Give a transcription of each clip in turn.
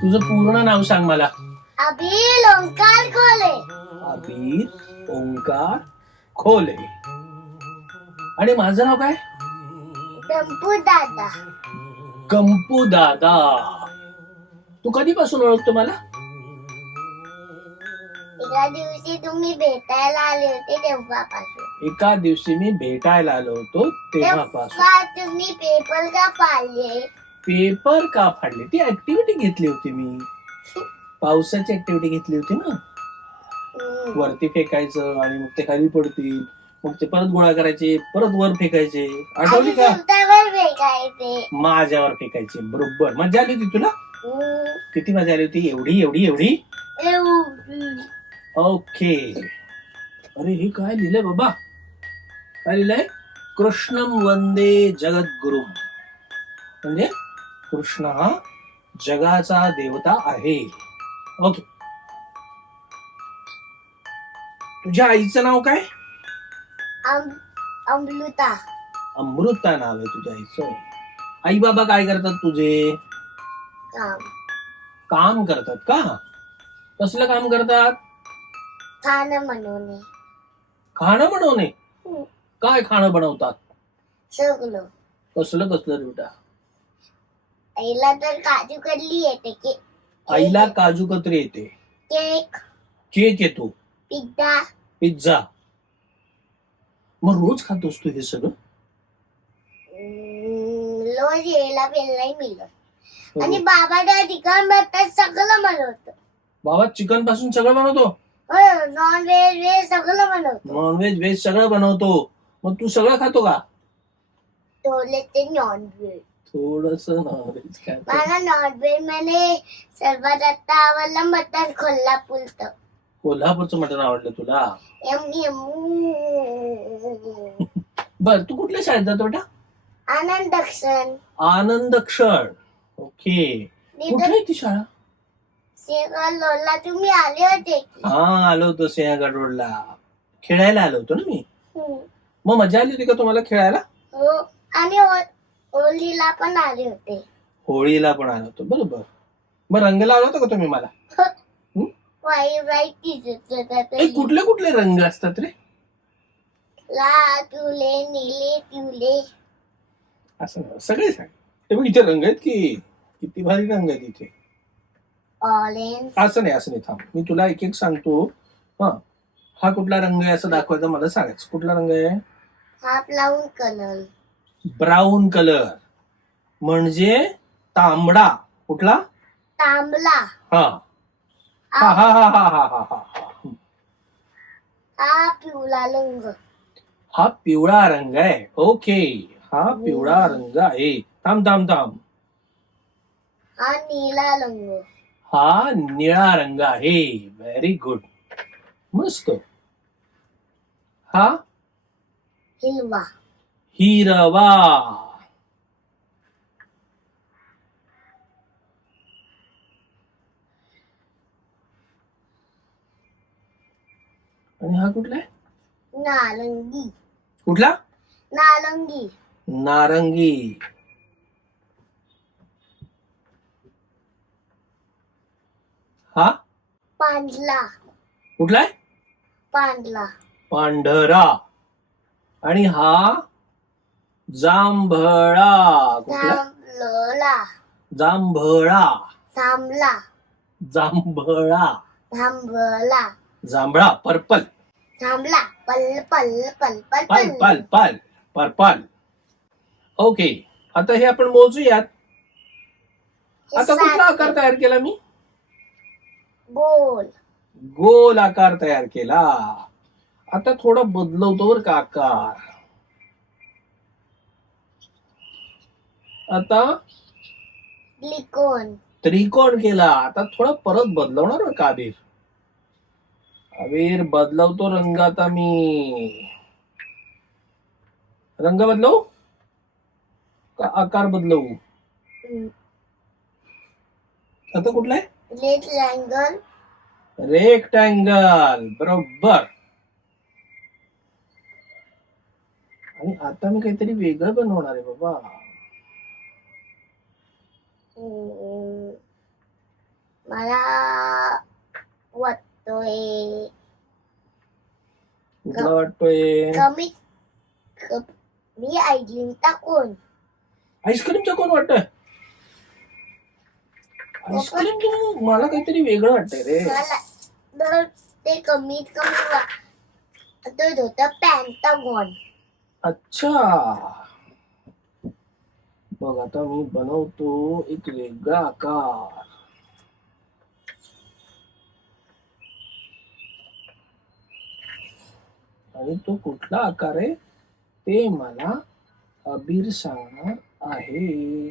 तुझं पूर्ण नाव सांग मला. अबीर ओंकार खोले. अबीर ओंकार खोले. आणि माझं नाव काय? टंपू दादा. कंपू दादा. तू कधीपासून ओळखतो मला? एका दिवशी तुम्ही भेटायला आले होते तेव्हापासून. एका दिवशी मी भेटायला आलो होतो तेव्हापासून. तेव्हा तुम्ही पेपर का फाडले? पेपर का फाडले? ती ऍक्टिव्हिटी घेतली होती मी. पावसाची ऍक्टिव्हिटी घेतली होती ना. वरती फेकायचं आणि मग ते खाली पडतील, मग ते परत गोळा करायचे, परत वर फेकायचे. आठवली का? तुमच्यावर फेकायचे. माझ्यावर फेकायचे. बरोबर. मजा आली होती तुला? किती मजा आली होती? एवढी एवढी एवढी. ओके. अरे हे काय लिहिलंय बाबा? काय लिहिलंय? कृष्णम वंदे जगद्गुरुम. म्हणजे कृष्ण हा जगाचा देवता आहे. ओके. तुझ्या आईचं नाव काय? अमृता. अमृता नाव आहे तुझ्या आईचं. आई बाबा काय करतात तुझे? काम करतात का? कसलं काम करतात? खाणं बनवणे. खाणं बनवणे. काय खाणं बनवतात? सगळं. कसलं कसलं बेटा? आईला तर काजू कतली येते. आईला काजू कतरी येते. केक. केक येतो. पिझ्झा. पिझ्झा. मग रोज खात असतो हे सगळं? रोज यायला वेळ नाही मिळत. आणि बाबा त्या चिकन बनवतात, सगळं बनवतो. बाबा चिकन पासून सगळं बनवतो? नॉन व्हेज व्हेज सगळं बनवतो. नॉन व्हेज व्हेज सगळं बनवतो. मग तू सगळं खातो का? थोडे नॉन व्हेज. थोडस नॉन व्हेज खातो. मला नॉन व्हेज मध्ये सर्वात जास्त आवडलं मटन कोल्हापूरचं. कोल्हापूरचं मटण आवडलं तुला? बर, तू कुठल्या शाळेत जातो बेटा? आनंद क्षण. आनंद क्षण. ओके. कुठे आहे ती शाळा? सिंहगडला तुम्ही आले होते? हा, आलो होतो सिंहगड रोडला. खेळायला आलो होतो ना मी. मग मजा आली होती का तुम्हाला खेळायला? हो. आणि होळीला पण आले होते. होळीला पण आलो होतो. बरोबर. मग रंग लावला होता का तुम्ही मला? कुठले कुठले रंग असतात रे? लाल, पिवळे, निळे, पिवळे. असं सगळे सांग. ते बघ, इथे रंग आहेत की किती भारी रंग आहेत इथे. ऑरेंज. असं नाही थांब, मी तुला एक एक सांगतो. हा कुठला रंग आहे असं दाखवायचं, मला सांगायचं. कुठला रंग आहे? हा ब्राऊन कलर. ब्राऊन कलर म्हणजे तांबडा. कुठला? तांबला. हा हा हा हा हा हा हा हा. हा पिवळा रंग. हा पिवळा रंग आहे. ओके. हा पिवळा रंग आहे. थांब थांब थांब. हा निळा रंग. हा निळा रंग आहे. Very good. मस्त. हा हिरवा. हिरवा. आणि हा कुठला आहे? नारंगी. कुठला? नारंगी. नारंगी. हा पांढरा. कुठला आहे? पांढरा. पांढरा. आणि हा जांभळा. कुठला? जांभळा. जांभळा. जांभळा. जांभळा. जांभळा. जांभळा. पर्पल. जांभळा. पल पल पल पल पल पल पल पर्पल. ओके. आता हे आपण मोजूयात. आता कुठला आकार तयार केला मी? गोल. गोल आकार तयार केला. आता थोडा बदलवतो बर का आकार. आता त्रिकोण. त्रिकोण केला. आता थोडा परत बदलवणार का अबीर? अबीर बदलवतो रंग. आता मी रंग बदलवू का आकार बदलवू? आता कुठला आहे? रेक्टँगल. रेक्टँगल. बरोबर. आणि आता मी काहीतरी वेगळं बनवणार आहे बाबा. मला वाटतोय कुठला वाटतोय? मी आईस्क्रीम टाकून आईस्क्रीमचा कोण वाटतोय? आईस्क्रीम मला काहीतरी वेगळं वाटतंय रे. तर ते कमीत कमी वाटत होतं पॅन्टागॉन. अच्छा, बघ आता मी बनवतो एक वेगळा आकार. आणि तो कुठला आकार आहे ते मला अबीर सांगणार आहे.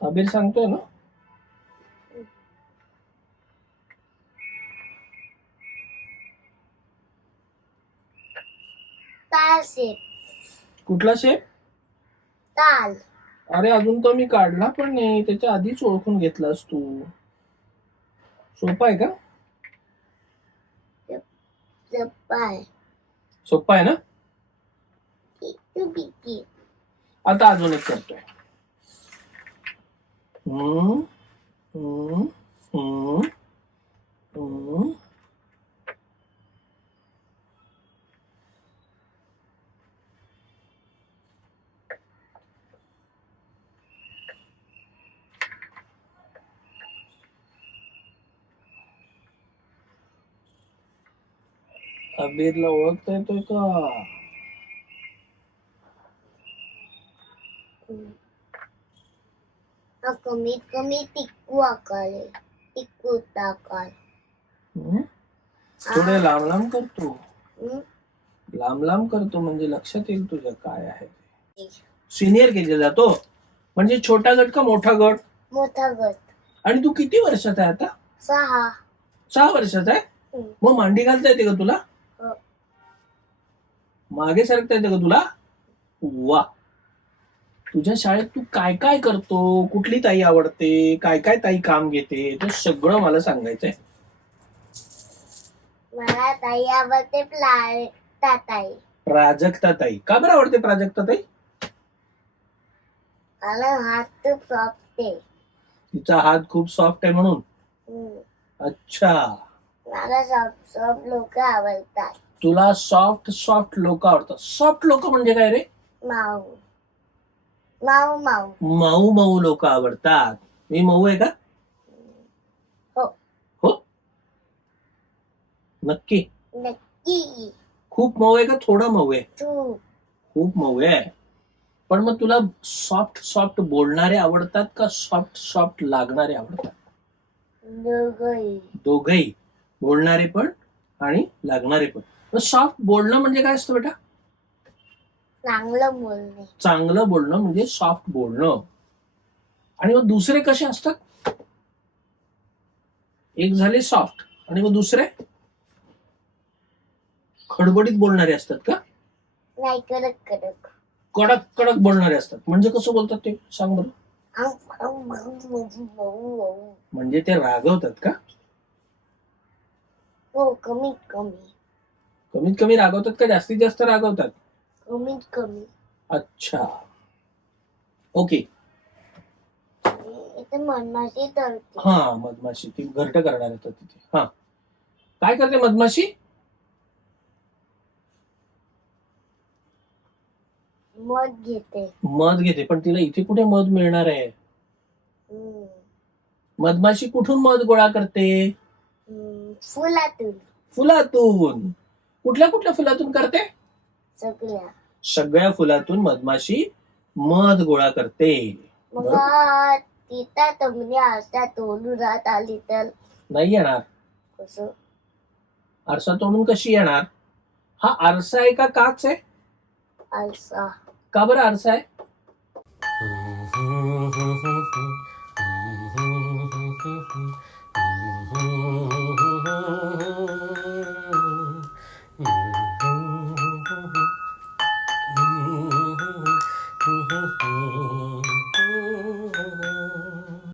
अबीर सांगतोय ना? ताल शेप. कुठला शेप? ताल. अरे अजून तर मी काढला पण नाही, त्याच्या आधीच ओळखून घेतलास तू. सोपा आहे का? सोपा आहे ना? आता अजून एक करतोय. अबीरला ओळखता येतोय का? कमीत कमी टिक्कू आकार आहे. टिक्कूचा आकार. थोडे लांब लांब करतो. लांब लांब करतो म्हणजे लक्षात येईल तुझ्या काय आहे. सिनियर केजे जातो म्हणजे छोटा गट का मोठा गट? मोठा गट. आणि तू किती वर्षाचा आहे आता? 6 वर्षाचा आहे. मग मांडी घालता येते का तुला? मागे सरकता येते का तुला? वा, तुझ्या शाळेत तू काय काय करतो? कुठली ताई आवडते? काय काय ताई काम घेते? ते सगळं मला सांगायचंय. मला ताई आवडते ताई. प्राजक्ता ताई. का बरं आवडते प्राजक्ता ताई? मला हात खूप सॉफ्ट आहे. तिचा हात खूप सॉफ्ट आहे म्हणून. अच्छा, मला सॉफ्ट लोक आवडतात. तुला सॉफ्ट लोक आवडतात. सॉफ्ट लोक म्हणजे काय रे? माऊ माऊ लोक आवडतात. मी मऊ आहे का? हो, नक्की? खूप मऊ आहे का थोडा मऊ आहे? खूप मऊ आहे. पण मग तुला सॉफ्ट बोलणारे आवडतात का सॉफ्ट लागणारे आवडतात? दोघही, बोलणारे पण आणि लागणारे पण. सॉफ्ट बोलणं म्हणजे काय असतं बेटा? चांगलं बोलणं म्हणजे सॉफ्ट बोलणं. आणि मग दुसरे कसे असतात? एक झाले सॉफ्ट आणि मग दुसरे खडबडीत बोलणारे असतात का? नाही, कडक बोलणारे असतात. म्हणजे कसं बोलतात ते सांग बरं. म्हणजे ते रागवतात का? हो, कमीत कमी रागवतात का जास्तीत जास्त रागवतात? कमी. अच्छा, ओके. मधमाशी तरते. हा, मधमाशी ती घरट करणार येतात तिथे. हा, काय करते मधमाशी? मध घेते. पण तिला इथे कुठे मध मिळणार आहे? मधमाशी कुठून मध गोळा करते? फुलातून. कुठल्या फुलातून करते? सगळ्या फुलातून मधमाशी मध गोळा करते. तोडून आली तर नाही येणार. आरसा तोडून कशी येणार? हा आरसा आहे का काच आहे? आरसा. का बरं आरसा आहे?